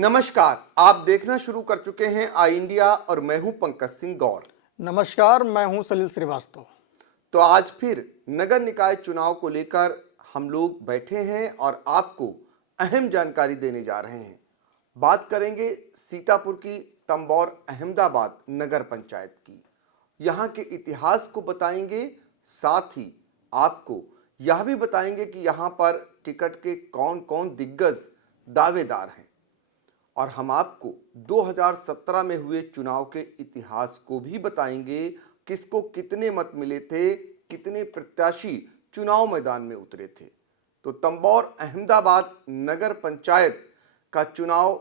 नमस्कार, आप देखना शुरू कर चुके हैं आई इंडिया और मैं हूं पंकज सिंह गौर। नमस्कार, मैं हूं सलील श्रीवास्तव। तो आज फिर नगर निकाय चुनाव को लेकर हम लोग बैठे हैं और आपको अहम जानकारी देने जा रहे हैं। बात करेंगे सीतापुर की तंबौर अहमदाबाद नगर पंचायत की। यहाँ के इतिहास को बताएंगे, साथ ही आपको यह भी बताएंगे कि यहाँ पर टिकट के कौन कौन दिग्गज दावेदार हैं। और हम आपको 2017 में हुए चुनाव के इतिहास को भी बताएंगे, किसको कितने मत मिले थे, कितने प्रत्याशी चुनाव मैदान में उतरे थे। तो तंबौर अहमदाबाद नगर पंचायत का चुनाव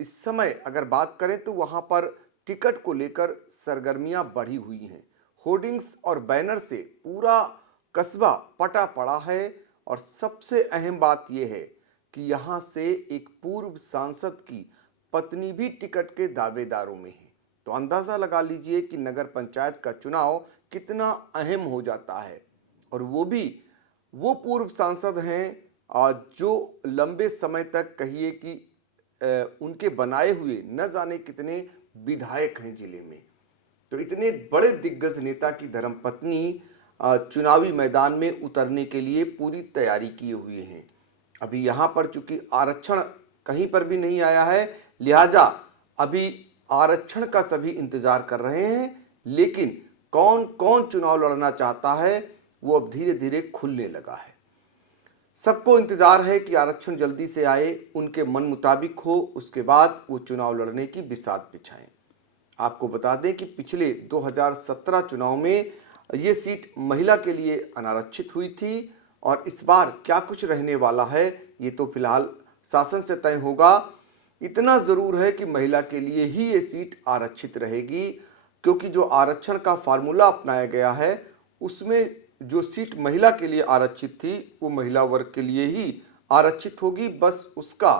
इस समय अगर बात करें तो वहां पर टिकट को लेकर सरगर्मियां बढ़ी हुई हैं। होर्डिंग्स और बैनर से पूरा कस्बा पटा पड़ा है और सबसे अहम बात यह है कि यहाँ से एक पूर्व सांसद की पत्नी भी टिकट के दावेदारों में है। तो अंदाज़ा लगा लीजिए कि नगर पंचायत का चुनाव कितना अहम हो जाता है। और वो भी वो पूर्व सांसद हैं जो लंबे समय तक कहिए कि उनके बनाए हुए न जाने कितने विधायक हैं जिले में। तो इतने बड़े दिग्गज नेता की धर्मपत्नी चुनावी मैदान में उतरने के लिए पूरी तैयारी किए हुए हैं। अभी यहाँ पर चूंकि आरक्षण कहीं पर भी नहीं आया है, लिहाजा अभी आरक्षण का सभी इंतजार कर रहे हैं। लेकिन कौन कौन चुनाव लड़ना चाहता है वो अब धीरे धीरे खुलने लगा है। सबको इंतजार है कि आरक्षण जल्दी से आए, उनके मन मुताबिक हो, उसके बाद वो चुनाव लड़ने की बिसात बिछाएं। आपको बता दें कि पिछले 2017 चुनाव में ये सीट महिला के लिए अनारक्षित हुई थी और इस बार क्या कुछ रहने वाला है ये तो फिलहाल शासन से तय होगा। इतना ज़रूर है कि महिला के लिए ही ये सीट आरक्षित रहेगी, क्योंकि जो आरक्षण का फार्मूला अपनाया गया है उसमें जो सीट महिला के लिए आरक्षित थी वो महिला वर्ग के लिए ही आरक्षित होगी। बस उसका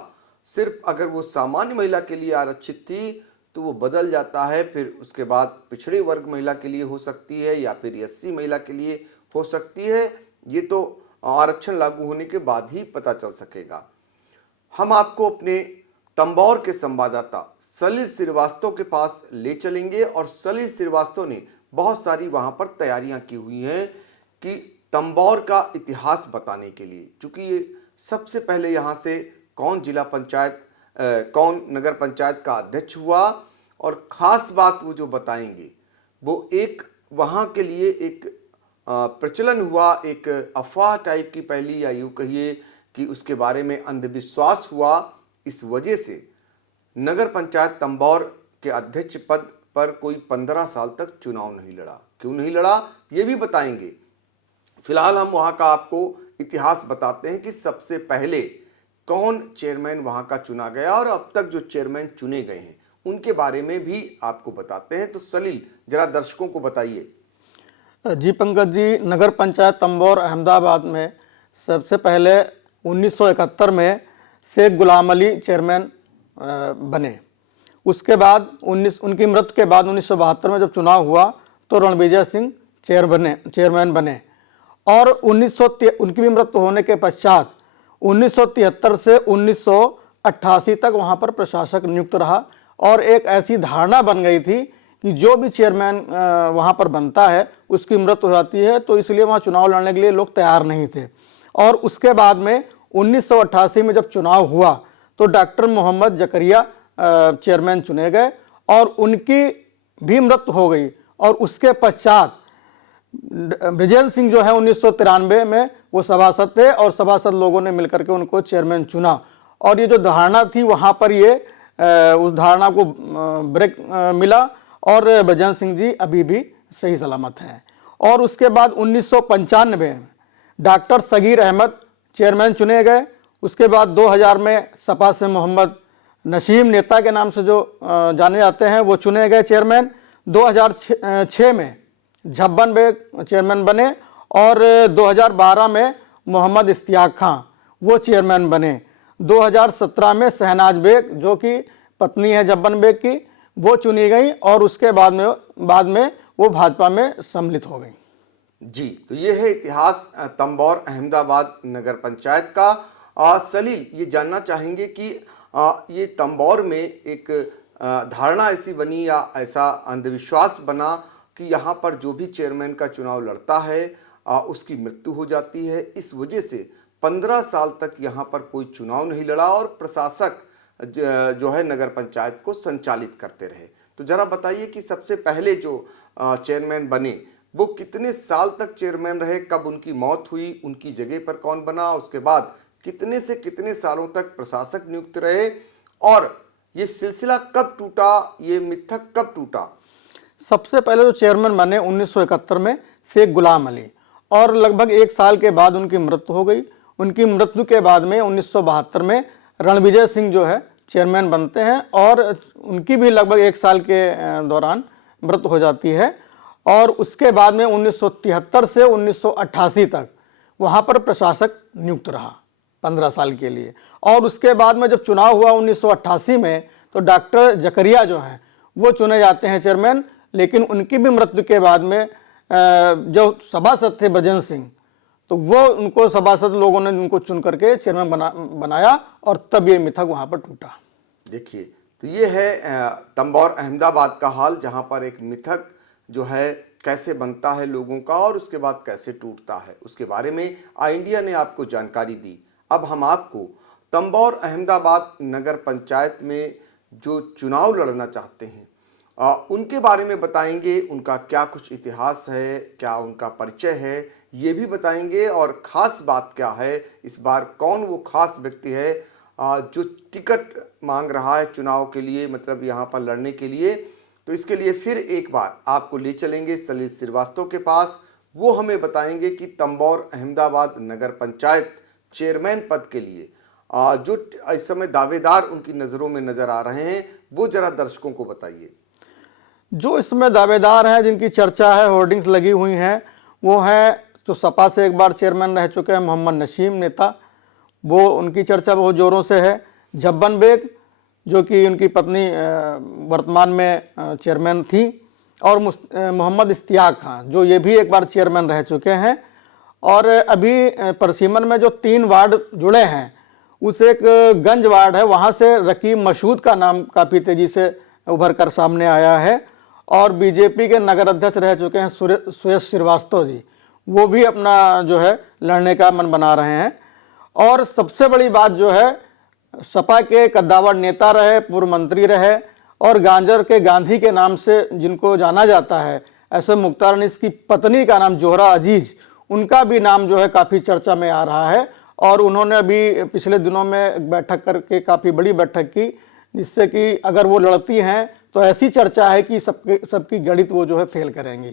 सिर्फ अगर वो सामान्य महिला के लिए आरक्षित थी तो वो बदल जाता है, फिर उसके बाद पिछड़े वर्ग महिला के लिए हो सकती है या फिर एससी महिला के लिए हो सकती है। ये तो आरक्षण लागू होने के बाद ही पता चल सकेगा। हम आपको अपने तंबौर के संवाददाता सलील श्रीवास्तव के पास ले चलेंगे और सलील श्रीवास्तव ने बहुत सारी वहां पर तैयारियां की हुई हैं कि तंबौर का इतिहास बताने के लिए। चूंकि ये सबसे पहले यहाँ से कौन जिला पंचायत कौन नगर पंचायत का अध्यक्ष हुआ, और ख़ास बात वो जो बताएंगे वो एक वहाँ के लिए एक प्रचलन हुआ, एक अफवाह टाइप की पहली, या यूँ कहिए कि उसके बारे में अंधविश्वास हुआ। इस वजह से नगर पंचायत तंबौर के अध्यक्ष पद पर कोई 15 साल तक चुनाव नहीं लड़ा। क्यों नहीं लड़ा ये भी बताएंगे। फिलहाल हम वहाँ का आपको इतिहास बताते हैं कि सबसे पहले कौन चेयरमैन वहाँ का चुना गया और अब तक जो चेयरमैन चुने गए हैं उनके बारे में भी आपको बताते हैं। तो सलील जरा दर्शकों को बताइए। जी पंकज जी, नगर पंचायत तंबौर अहमदाबाद में सबसे पहले 1971 में शेख गुलाम अली चेयरमैन बने। उसके बाद उनकी मृत्यु के बाद 1972 में जब चुनाव हुआ तो रणविजय सिंह चेयरमैन बने। और उनकी भी मृत्यु होने के पश्चात 1973 से 1988 तक वहाँ पर प्रशासक नियुक्त रहा। और एक ऐसी धारणा बन गई थी कि जो भी चेयरमैन वहाँ पर बनता है उसकी मृत्यु हो जाती है, तो इसलिए वहाँ चुनाव लड़ने के लिए लोग तैयार नहीं थे। और उसके बाद में 1988 में जब चुनाव हुआ तो डॉक्टर मोहम्मद जकरिया चेयरमैन चुने गए और उनकी भी मृत्यु हो गई। और उसके पश्चात ब्रिजेंद्र सिंह जो है 1993 में वो सभासद थे और सभासद लोगों ने मिलकर के उनको चेयरमैन चुना। और ये जो धारणा थी वहाँ पर ये उस धारणा को ब्रेक मिला और ब्रिजेंद्र सिंह जी अभी भी सही सलामत हैं। और उसके बाद 1995 में डॉक्टर सगीर अहमद चेयरमैन चुने गए। उसके बाद 2000 में सपा से मोहम्मद नसीम नेता के नाम से जो जाने जाते हैं वो चुने गए चेयरमैन। 2006 में झब्बन बेग चेयरमैन बने और 2012 में मोहम्मद इश्तियाक खां वो चेयरमैन बने। 2017 में शहनाज बेग जो कि पत्नी है झब्बन बेग की वो चुनी गई और उसके बाद में वो भाजपा में सम्मिलित हो गई। जी, तो ये है इतिहास तंबौर अहमदाबाद नगर पंचायत का। सलील ये जानना चाहेंगे कि ये तंबौर में एक धारणा ऐसी बनी या ऐसा अंधविश्वास बना कि यहाँ पर जो भी चेयरमैन का चुनाव लड़ता है उसकी मृत्यु हो जाती है। इस वजह से 15 साल तक यहाँ पर कोई चुनाव नहीं लड़ा और प्रशासक जो है नगर पंचायत को संचालित करते रहे। तो जरा बताइए कि सबसे पहले जो चेयरमैन बने वो कितने साल तक चेयरमैन रहे, कब उनकी मौत हुई, उनकी जगह पर कौन बना, उसके बाद कितने से कितने सालों तक प्रशासक नियुक्त रहे और ये सिलसिला कब टूटा, ये मिथक कब टूटा? सबसे पहले जो चेयरमैन बने 1971 में शेख गुलाम अली और लगभग 1 साल के बाद उनकी मृत्यु हो गई। उनकी मृत्यु के बाद में 1972 में रणविजय सिंह जो है चेयरमैन बनते हैं और उनकी भी लगभग 1 साल के दौरान मृत्यु हो जाती है। और उसके बाद में 1973 से 1988 तक वहाँ पर प्रशासक नियुक्त रहा 15 साल के लिए। और उसके बाद में जब चुनाव हुआ 1988 में तो डॉक्टर जकरिया जो हैं वो चुने जाते हैं चेयरमैन, लेकिन उनकी भी मृत्यु के बाद में जो सभासद थे ब्रजेंद्र सिंह, तो वो उनको सभासद लोगों ने उनको चुन करके चेयरमैन बनाया और तब ये मिथक वहाँ पर टूटा। देखिए, तो ये है तंबौर अहमदाबाद का हाल, जहाँ पर एक मिथक जो है कैसे बनता है लोगों का और उसके बाद कैसे टूटता है, उसके बारे में आई इंडिया ने आपको जानकारी दी। अब हम आपको तंबौर अहमदाबाद नगर पंचायत में जो चुनाव लड़ना चाहते हैं उनके बारे में बताएंगे। उनका क्या कुछ इतिहास है, क्या उनका परिचय है, ये भी बताएंगे। और ख़ास बात क्या है, इस बार कौन वो खास व्यक्ति है जो टिकट मांग रहा है चुनाव के लिए, मतलब यहाँ पर लड़ने के लिए। तो इसके लिए फिर एक बार आपको ले चलेंगे सलील श्रीवास्तव के पास। वो हमें बताएंगे कि तंबौर अहमदाबाद नगर पंचायत चेयरमैन पद के लिए जो इस समय दावेदार उनकी नज़रों में नज़र आ रहे हैं, वो जरा दर्शकों को बताइए। जो इसमें दावेदार हैं, जिनकी चर्चा है, होर्डिंग्स लगी हुई हैं, वो हैं जो सपा से एक बार चेयरमैन रह चुके हैं मोहम्मद नसीम नेता, वो उनकी चर्चा बहुत ज़ोरों से है। जब्बन बेग जो कि उनकी पत्नी वर्तमान में चेयरमैन थी, और मोहम्मद इश्तियाक खां जो ये भी एक बार चेयरमैन रह चुके हैं। और अभी परसिमन में जो 3 वार्ड जुड़े हैं, उस एक गंज वार्ड है, वहाँ से रकीब मसूद का नाम काफ़ी तेज़ी से उभर कर सामने आया है। और बीजेपी के नगर अध्यक्ष रह चुके हैं सुरेश श्रीवास्तव जी, वो भी अपना जो है लड़ने का मन बना रहे हैं। और सबसे बड़ी बात जो है, सपा के कद्दावर नेता रहे, पूर्व मंत्री रहे और गांजर के गांधी के नाम से जिनको जाना जाता है, ऐसे मुख्तार अनीस की पत्नी का नाम जोहरा अजीज, उनका भी नाम जो है काफ़ी चर्चा में आ रहा है। और उन्होंने अभी पिछले दिनों में बैठक करके काफ़ी बड़ी बैठक की, जिससे कि अगर वो लड़ती हैं तो ऐसी चर्चा है कि सबकी गणित वो जो है फेल करेंगी।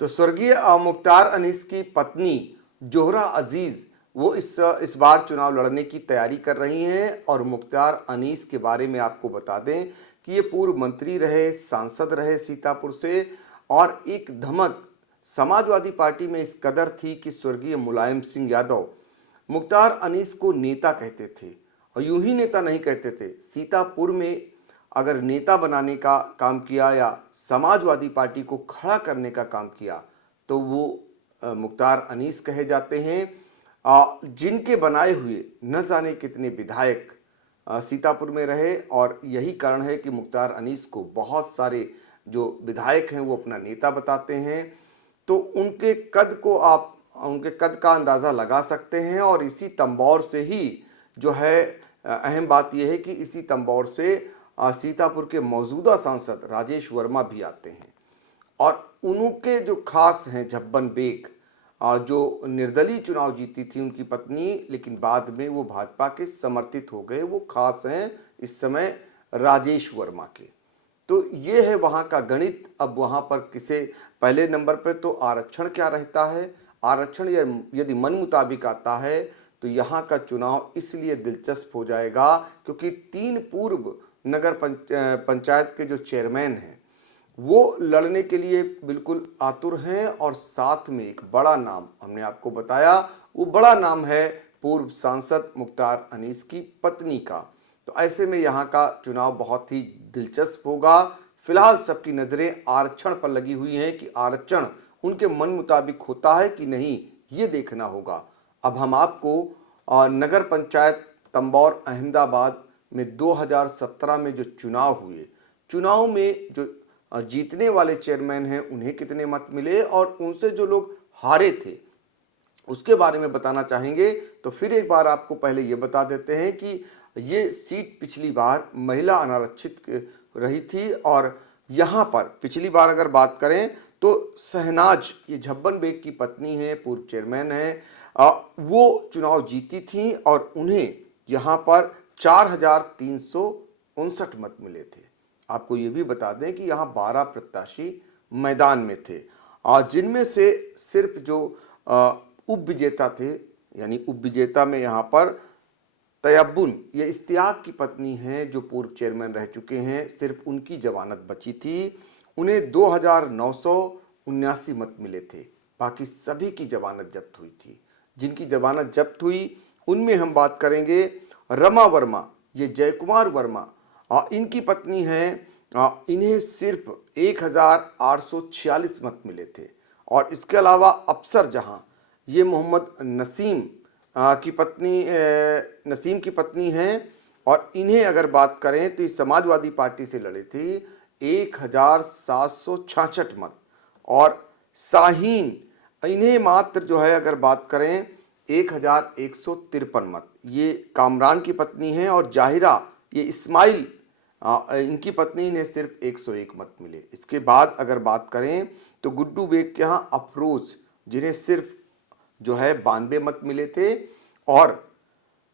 तो स्वर्गीय मुख्तार अनीस की पत्नी जोहरा अजीज वो इस बार चुनाव लड़ने की तैयारी कर रही हैं। और मुख्तार अनीस के बारे में आपको बता दें कि ये पूर्व मंत्री रहे, सांसद रहे सीतापुर से, और एक धमक समाजवादी पार्टी में इस कदर थी कि स्वर्गीय मुलायम सिंह यादव मुख्तार अनीस को नेता कहते थे। और यूं ही नेता नहीं कहते थे, सीतापुर में अगर नेता बनाने का काम किया या समाजवादी पार्टी को खड़ा करने का काम किया तो वो मुख्तार अनीस कहे जाते हैं। जिनके बनाए हुए न जाने कितने विधायक सीतापुर में रहे, और यही कारण है कि मुख्तार अनीस को बहुत सारे जो विधायक हैं वो अपना नेता बताते हैं। तो उनके कद का अंदाज़ा लगा सकते हैं। और इसी तंबौर से ही जो है अहम बात यह है कि इसी तंबौर से सीतापुर के मौजूदा सांसद राजेश वर्मा भी आते हैं। और उनके जो खास हैं जब्बन बेग, जो निर्दलीय चुनाव जीती थी उनकी पत्नी, लेकिन बाद में वो भाजपा के समर्थित हो गए, वो खास हैं इस समय राजेश वर्मा के। तो ये है वहाँ का गणित। अब वहाँ पर किसे पहले नंबर पर तो आरक्षण क्या रहता है, आरक्षण यदि मन मुताबिक आता है तो यहाँ का चुनाव इसलिए दिलचस्प हो जाएगा क्योंकि 3 पूर्व नगर पंचायत के जो चेयरमैन हैं वो लड़ने के लिए बिल्कुल आतुर हैं। और साथ में एक बड़ा नाम हमने आपको बताया, वो बड़ा नाम है पूर्व सांसद मुख्तार अनीस की पत्नी का। तो ऐसे में यहाँ का चुनाव बहुत ही दिलचस्प होगा। फिलहाल सबकी नज़रें आरक्षण पर लगी हुई हैं कि आरक्षण उनके मन मुताबिक होता है कि नहीं, ये देखना होगा। अब हम आपको नगर पंचायत तंबौर अहमदाबाद में 2017 में जो चुनाव हुए, चुनाव में जो जीतने वाले चेयरमैन हैं उन्हें कितने मत मिले और उनसे जो लोग हारे थे उसके बारे में बताना चाहेंगे। तो फिर एक बार आपको पहले ये बता देते हैं कि ये सीट पिछली बार महिला अनारक्षित रही थी और यहाँ पर पिछली बार अगर बात करें तो शहनाज, ये झब्बन बेग की पत्नी है, पूर्व चेयरमैन है, वो चुनाव जीती थी और उन्हें यहाँ पर 4,359 मत मिले थे। आपको ये भी बता दें कि यहाँ 12 प्रत्याशी मैदान में थे, जिनमें से सिर्फ जो उप विजेता थे, यानी उप विजेता में यहाँ पर तयब्बुन, ये इश्तियाक की पत्नी हैं जो पूर्व चेयरमैन रह चुके हैं, सिर्फ उनकी जमानत बची थी। उन्हें 2,979 मत मिले थे, बाकी सभी की जमानत जब्त हुई थी। जिनकी जमानत जब्त हुई उनमें हम बात करेंगे रमा वर्मा, ये जयकुमार वर्मा, इनकी पत्नी हैं, इन्हें सिर्फ 1,846 मत मिले थे। और इसके अलावा अफसर जहां, ये मोहम्मद नसीम की पत्नी हैं और इन्हें अगर बात करें तो ये समाजवादी पार्टी से लड़े थे, 1,766 मत। और शाहीन, इन्हें मात्र जो है अगर बात करें 1,153 मत। ये कामरान की पत्नी हैं और जाहिरा, ये इस्माइल, इनकी पत्नी ने सिर्फ 101 मत मिले। इसके बाद अगर बात करें तो गुड्डू बेग के यहाँ अफरोज, जिन्हें सिर्फ जो है 92 मत मिले थे। और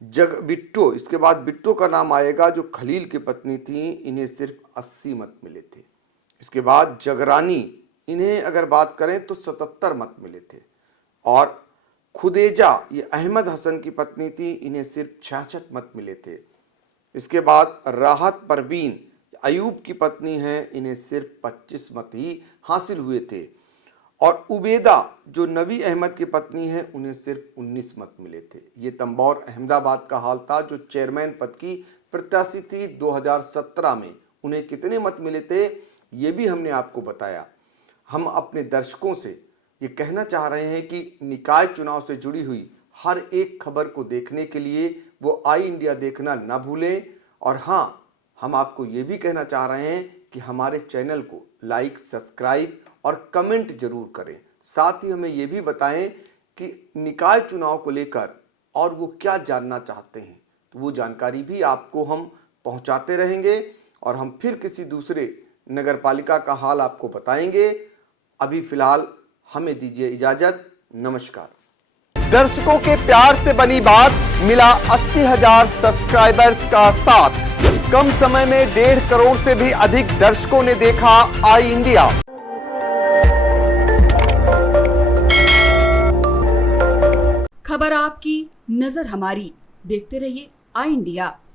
बिट्टो, इसके बाद बिट्टो का नाम आएगा जो खलील की पत्नी थी, इन्हें सिर्फ 80 मत मिले थे। इसके बाद जगरानी, इन्हें अगर बात करें तो 77 मत मिले थे। और खुदेजा, ये अहमद हसन की पत्नी थी, इन्हें सिर्फ 66 मत मिले थे। इसके बाद राहत परवीन, अयूब की पत्नी हैं, इन्हें सिर्फ 25 मत ही हासिल हुए थे। और उबेदा, जो नबी अहमद की पत्नी हैं, उन्हें सिर्फ 19 मत मिले थे। ये तंबौर अहमदाबाद का हाल था। जो चेयरमैन पद की प्रत्याशी थी 2017 में, उन्हें कितने मत मिले थे ये भी हमने आपको बताया। हम अपने दर्शकों से ये कहना चाह रहे हैं कि निकाय चुनाव से जुड़ी हुई हर एक खबर को देखने के लिए वो आई इंडिया देखना ना भूलें। और हाँ, हम आपको ये भी कहना चाह रहे हैं कि हमारे चैनल को लाइक, सब्सक्राइब और कमेंट जरूर करें। साथ ही हमें ये भी बताएं कि निकाय चुनाव को लेकर और वो क्या जानना चाहते हैं, तो वो जानकारी भी आपको हम पहुंचाते रहेंगे और हम फिर किसी दूसरे नगर पालिका का हाल आपको बताएंगे। अभी फिलहाल हमें दीजिए इजाजत। नमस्कार। दर्शकों के प्यार से बनी बात, मिला 80,000 सब्सक्राइबर्स का साथ। कम समय में 1.5 करोड़ से भी अधिक दर्शकों ने देखा आई इंडिया। खबर आपकी, नजर हमारी। देखते रहिए आई इंडिया।